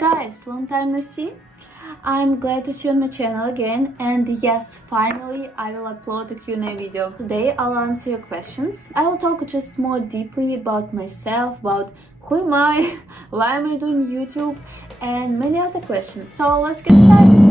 guys, long time no see. I'm glad to see you on my channel again, and yes, finally I will upload a Q&A video. Today I'll answer your questions. I will talk just more deeply about myself, about who am I, why am I doing YouTube, and many other questions. So let's get started.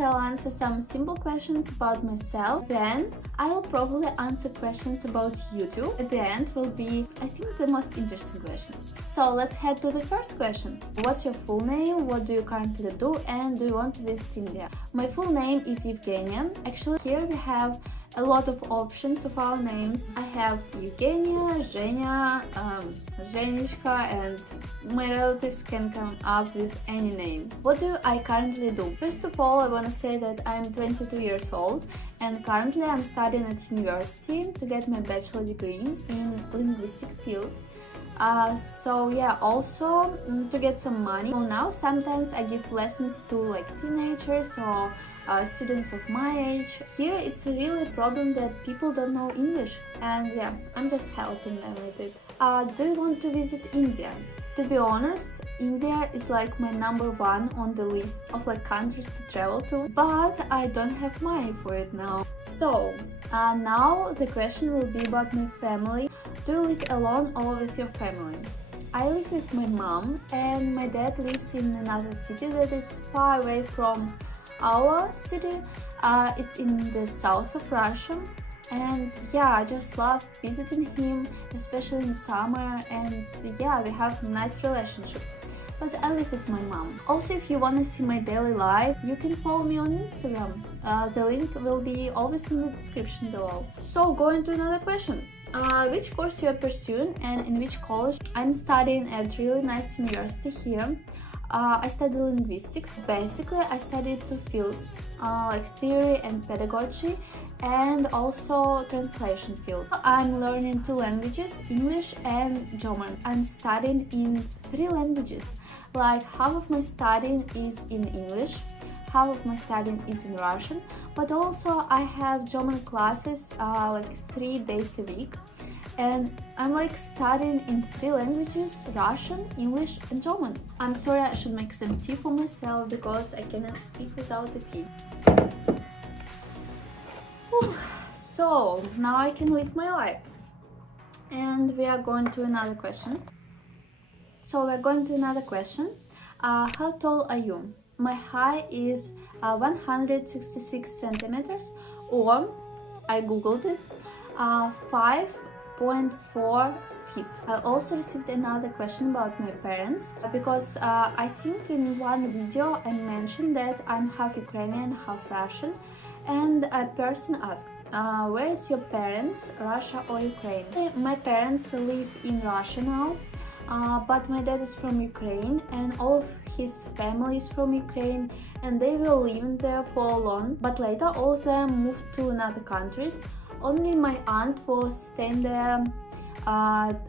I'll answer some simple questions about myself, then I will probably answer questions about YouTube. At the end will be, I think, the most interesting questions. So let's head to the first question. What's your full name, what do you currently do, and do you want to visit India? My full name is Evgenia. Actually, here we have a lot of options of our names. I have Evgenia, Zhenya, Zhenishka, and my relatives can come up with any name. What do I currently do? First of all, I want to say that I'm 22 years old and currently I'm studying at university to get my bachelor degree in linguistic field. So yeah, also to get some money. So now sometimes I give lessons to like teenagers or students of my age. Here it's really a problem that people don't know English, and yeah, I'm just helping them with it. Do you want to visit India? To be honest, India is like my #1 on the list of like countries to travel to, but I don't have money for it now. So now the question will be about my family. Do you live alone or with your family? I live with my mom, and my dad lives in another city that is far away from our city. It's in the south of Russia, and yeah, I just love visiting him, especially in summer, and yeah, we have a nice relationship. But I live with my mom. Also, if you want to see my daily life, you can follow me on Instagram. The link will be always in the description below. So, going to another question. Which course you are pursuing and in which college? I'm studying at really nice university here. I study linguistics. Basically, I studied two fields, like theory and pedagogy, and also translation field. I'm learning two languages, English and German. I'm studying in 3 languages. Like half of my studying is in English, half of my studying is in Russian, but also I have German classes like 3 days a week. And I'm like studying in 3 languages, Russian, English and German. I'm sorry, I should make some tea for myself because I cannot speak without the tea. So now I can live my life. And we are going to another question. How tall are you? My height is 166 centimeters, or I googled it, 5.4 feet. I also received another question about my parents, because I think in one video I mentioned that I'm half Ukrainian, half Russian, and a person asked, where is your parents, Russia or Ukraine? My parents live in Russia now, but my dad is from Ukraine and all of his family is from Ukraine, and they were living there for long, but later all of them moved to another countries. Only my aunt was staying there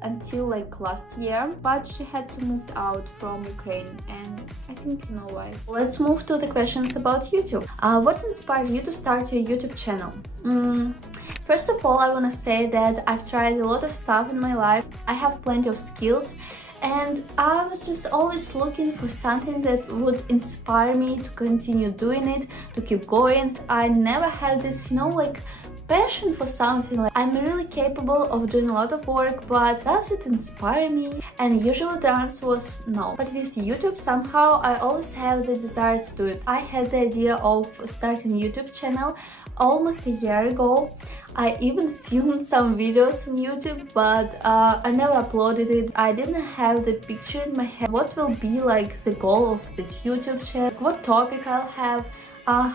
until like last year, but she had to move out from Ukraine, and I think you know why. Let's move to the questions about YouTube. What inspired you to start your YouTube channel? First of all, I want to say that I've tried a lot of stuff in my life. I have plenty of skills, and I was just always looking for something that would inspire me to continue doing it, to keep going. I never had this, like passion for something. Like, I'm really capable of doing a lot of work, but does it inspire me? And usually the answer was no. But with YouTube, somehow I always have the desire to do it. I had the idea of starting a YouTube channel almost a year ago. I even filmed some videos on YouTube, but I never uploaded it. I didn't have the picture in my head. What will be like the goal of this YouTube channel? What topic I'll have?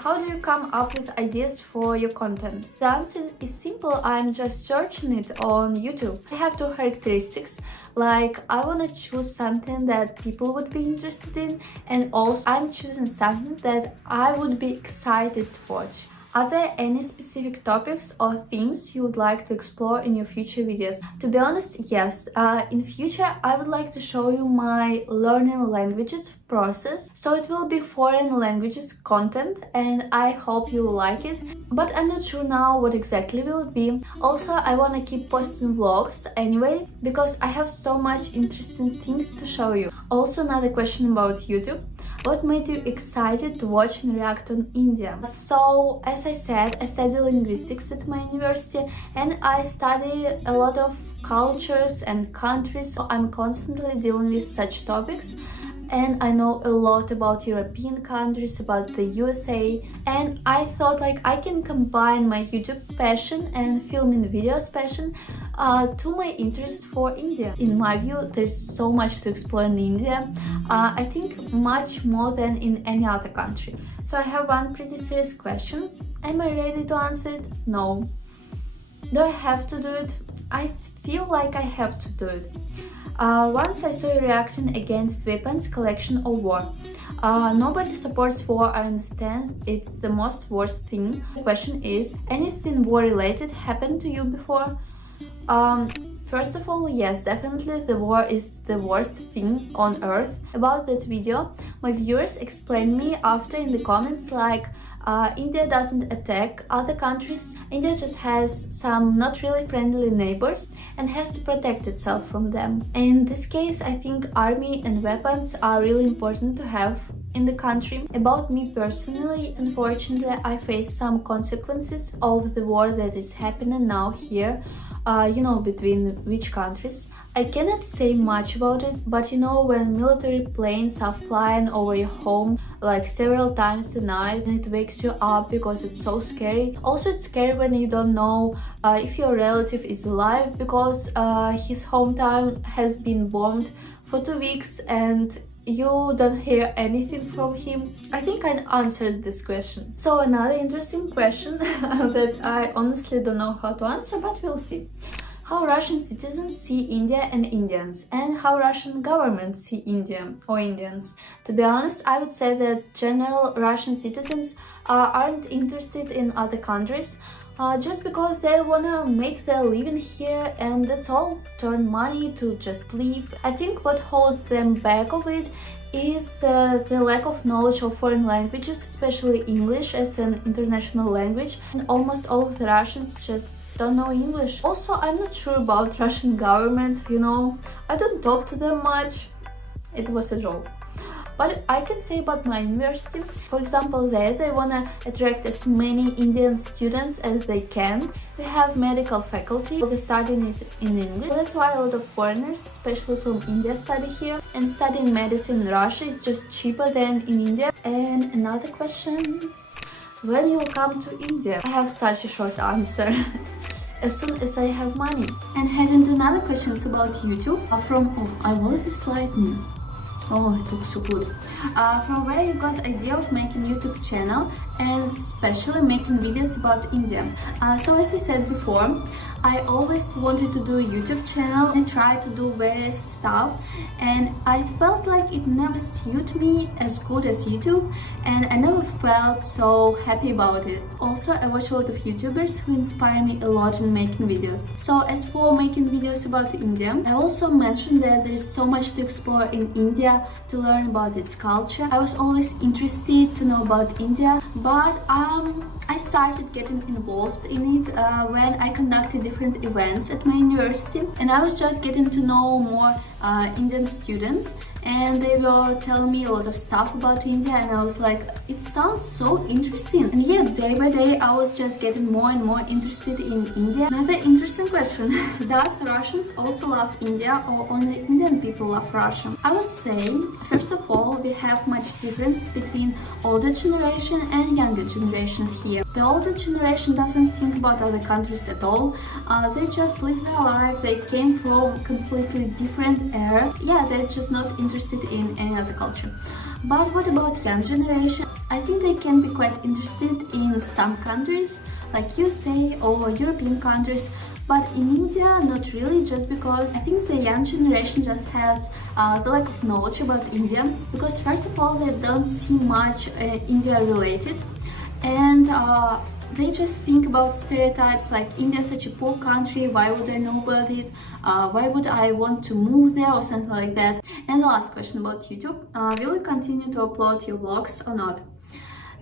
How do you come up with ideas for your content? The answer is simple. I'm just searching it on YouTube. I have 2 characteristics. Like, I want to choose something that people would be interested in, and also I'm choosing something that I would be excited to watch. Are there any specific topics or themes you would like to explore in your future videos? To be honest, yes. In future, I would like to show you my learning languages process. So it will be foreign languages content, and I hope you will like it. But I'm not sure now what exactly will it be. Also, I want to keep posting vlogs anyway, because I have so much interesting things to show you. Also, another question about YouTube. What made you excited to watch and react on India? So, as I said, I study linguistics at my university, and I study a lot of cultures and countries, so I'm constantly dealing with such topics. And I know a lot about European countries, about the USA, and I thought like I can combine my YouTube passion and filming videos passion to my interest for India. In my view, there's so much to explore in India. I think much more than in any other country. So I have one pretty serious question. Am I ready to answer it? No. Do I have to do it? I feel like I have to do it. Once I saw you reacting against weapons collection or war. Nobody supports war, I understand, it's the most worst thing. The question is, anything war related happened to you before? First of all, yes, definitely the war is the worst thing on earth. About that video, my viewers explained me after in the comments like, India doesn't attack other countries. India just has some not really friendly neighbors and has to protect itself from them. In this case, I think army and weapons are really important to have in the country. About me personally, unfortunately, I face some consequences of the war that is happening now here, between which countries. I cannot say much about it, but when military planes are flying over your home like several times a night, and it wakes you up because it's so scary. Also, it's scary when you don't know if your relative is alive because his hometown has been bombed for 2 weeks and you don't hear anything from him. I think I answered this question. So another interesting question that I honestly don't know how to answer, but we'll see. How Russian citizens see India and Indians, and how Russian government see India or Indians. To be honest, I would say that general Russian citizens aren't interested in other countries just because they wanna make their living here, and that's all. Turn money to just live. I think what holds them back of it is the lack of knowledge of foreign languages, especially English as an international language, and almost all of the Russians just don't know English. Also, I'm not sure about Russian government, I don't talk to them much. It was a joke. But I can say about my university, for example, they wanna attract as many Indian students as they can. We have medical faculty, the studying is in English. That's why a lot of foreigners, especially from India, study here. And studying medicine in Russia is just cheaper than in India. And another question, when you come to India? I have such a short answer. As soon as I have money. And heading to another questions about YouTube I love this lighting. Oh, it looks so good. From where you got idea of making YouTube channel and especially making videos about India? So as I said before, I always wanted to do a YouTube channel and try to do various stuff, and I felt like it never suited me as good as YouTube, and I never felt so happy about it. Also, I watch a lot of YouTubers who inspire me a lot in making videos. So as for making videos about India, I also mentioned that there is so much to explore in India, to learn about its culture. I was always interested to know about India, but I started getting involved in it when I conducted different events at my university, and I was just getting to know more Indian students, and they were telling me a lot of stuff about India, and I was like, it sounds so interesting. And yeah, day by day I was just getting more and more interested in India. Another interesting question, does Russians also love India, or only Indian people love Russia? I would say, first of all, we have much difference between older generation and younger generation here. The older generation doesn't think about other countries at all. They just live their life. They came from completely different era. Yeah, they're just not interested in any other culture. But what about young generation? I think they can be quite interested in some countries like USA or European countries, but in India not really, just because I think the young generation just has the lack of knowledge about India, because first of all they don't see much India related, and they just think about stereotypes like India is such a poor country, why would I know about it, why would I want to move there or something like that. And the last question about YouTube, will you continue to upload your vlogs or not?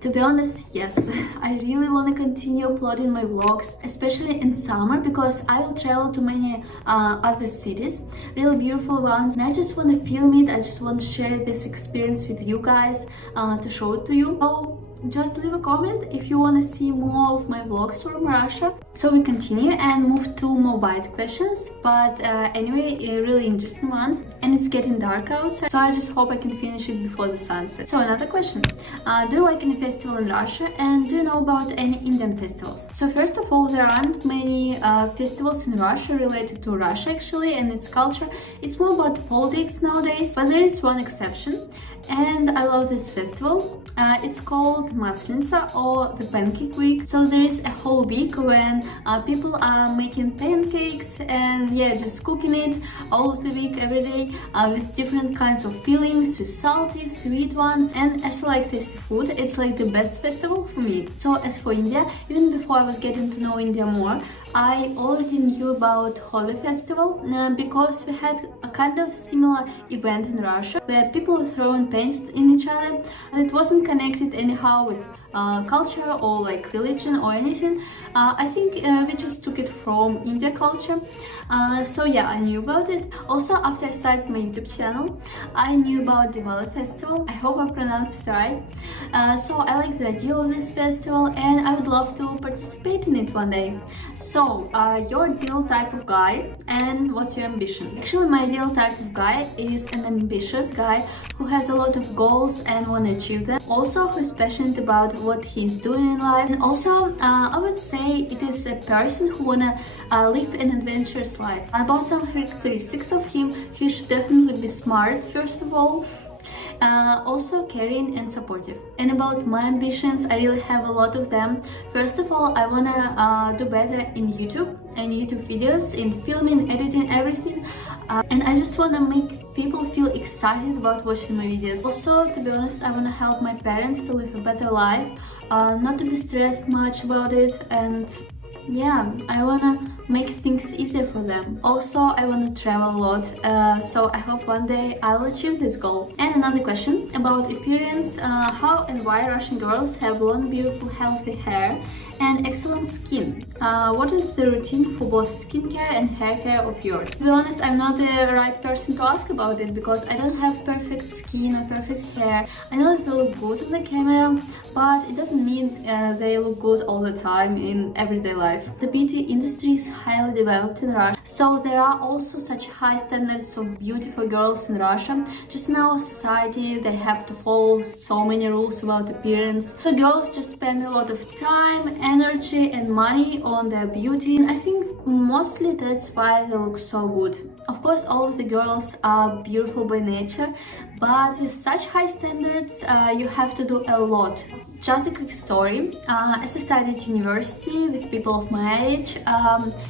To be honest, yes, I really want to continue uploading my vlogs, especially in summer, because I will travel to many other cities, really beautiful ones, and I just want to film it, I just want to share this experience with you guys, to show it to you. So just leave a comment if you want to see more of my vlogs from Russia. So we continue and move to more wide questions, but anyway, really interesting ones, and it's getting dark outside, so I just hope I can finish it before the sunset. So another question, do you like any festival in Russia, and do you know about any Indian festivals? So first of all, there aren't many festivals in Russia related to Russia actually and its culture. It's more about politics nowadays, but there is one exception, and I love this festival. It's called Maslenitsa, or the Pancake Week. So there is a whole week when people are making pancakes and yeah, just cooking it all of the week, every day, with different kinds of fillings, with salty, sweet ones. And as I like tasty food, it's like the best festival for me. So as for India, even before I was getting to know India more, I already knew about Holi festival because we had a kind of similar event in Russia where people were throwing paint in each other, and it wasn't connected anyhow with culture or like religion or anything. I think we just took it from India culture. So yeah, I knew about it. Also, after I started my YouTube channel, I knew about Diwali festival. I hope I pronounced it right. So I like the idea of this festival and I would love to participate in it one day. So, your ideal type of guy and what's your ambition? Actually, my ideal type of guy is an ambitious guy who has a lot of goals and want to achieve them. Also, who is passionate about what he's doing in life. And also, I would say it is a person who wanna live an adventurous life. About some characteristics of him, he should definitely be smart, first of all. Also caring and supportive. And about my ambitions, I really have a lot of them. First of all, I wanna do better in YouTube and YouTube videos, in filming, editing, everything. And I just wanna make people feel excited about watching my videos. Also, to be honest, I wanna help my parents to live a better life, not to be stressed much about it, and yeah, I wanna make things easier for them. Also, I wanna travel a lot, so I hope one day I'll achieve this goal. And another question about appearance, how and why Russian girls have long, beautiful, healthy hair and excellent skin. What is the routine for both skincare and hair care of yours? To be honest, I'm not the right person to ask about it because I don't have perfect skin or perfect hair. I know that they look good on the camera, but it doesn't mean they look good all the time in everyday life. The beauty industry is highly developed in Russia, so there are also such high standards of beautiful girls in Russia. Just in our society, they have to follow so many rules about appearance. So girls just spend a lot of time, energy and money on their beauty. And I think mostly that's why they look so good. Of course, all of the girls are beautiful by nature, but with such high standards, you have to do a lot. Just a quick story. As I studied at university with people of my age,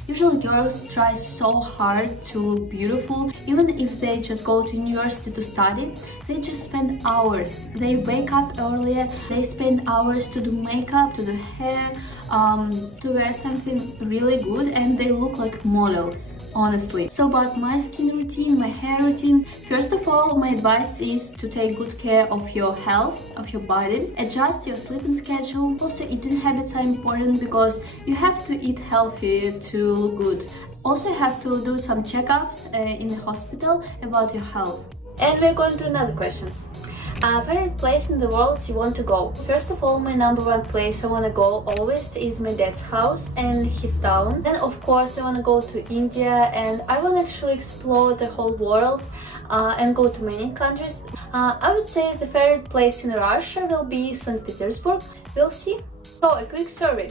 usually girls try so hard to look beautiful. Even if they just go to university to study, they just spend hours. They wake up earlier, they spend hours to do makeup, to do hair, to wear something really good, and they look like models, honestly. So about my skin routine, my hair routine, first of all, my advice is to take good care of your health, of your body. Adjust your sleeping schedule. Also, eating habits are important because you have to eat healthy to look good. Also, you have to do some checkups in the hospital about your health. And we're going to another questions. Favorite place in the world you want to go? First of all, my number one place I want to go always is my dad's house and his town. Then of course I want to go to India, and I want to actually explore the whole world and go to many countries. I would say the favorite place in Russia will be St. Petersburg. We'll see. So, a quick survey.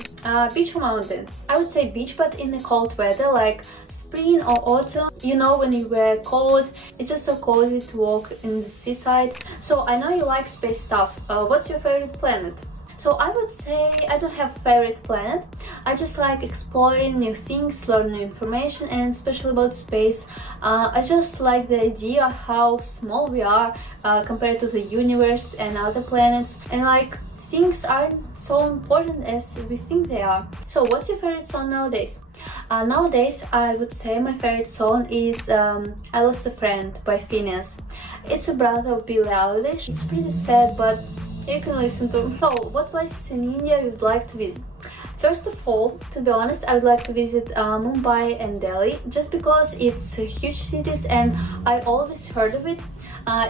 Beach or mountains? I would say beach, but in the cold weather, like spring or autumn. You know, when you wear coat, it's just so cozy to walk in the seaside. So, I know you like space stuff. What's your favorite planet? So I would say I don't have favorite planet. I just like exploring new things, learn new information, and especially about space. I just like the idea how small we are compared to the universe and other planets, and like things aren't so important as we think they are. So what's your favorite song nowadays? Nowadays I would say my favorite song is I Lost a Friend by Phineas. It's a brother of Billie Eilish. It's pretty sad, but you can listen to. So what places in India you would like to visit? First of all, to be honest, I would like to visit Mumbai and Delhi, just because it's huge cities and I always heard of it,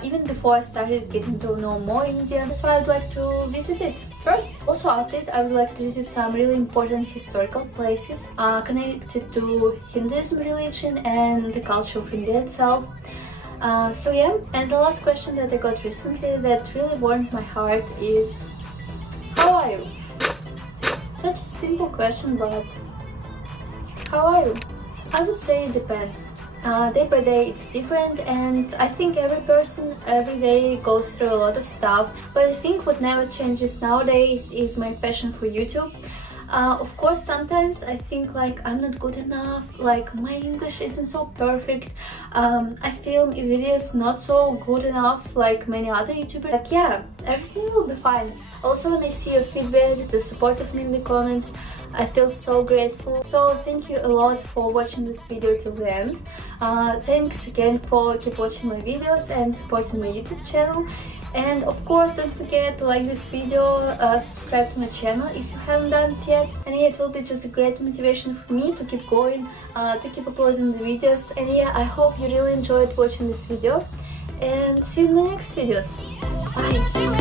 even before I started getting to know more India. That's why I would like to visit it first. Also after it, I would like to visit some really important historical places connected to Hinduism religion and the culture of India itself. So yeah, and the last question that I got recently that really warmed my heart is, how are you? Such a simple question, but how are you? I would say it depends. Day by day it's different, and I think every person every day goes through a lot of stuff, but I think what never changes nowadays is my passion for YouTube. Of course, sometimes I think like I'm not good enough, like my English isn't so perfect. I film videos not so good enough like many other YouTubers. Like yeah, everything will be fine. Also, when I see your feedback, the support of me in the comments, I feel so grateful. So thank you a lot for watching this video till the end. Thanks again for keep watching my videos and supporting my YouTube channel. And of course, don't forget to like this video, subscribe to my channel if you haven't done it yet. And yeah, it will be just a great motivation for me to keep going, to keep uploading the videos. And yeah, I hope you really enjoyed watching this video. And see you in my next videos. Bye!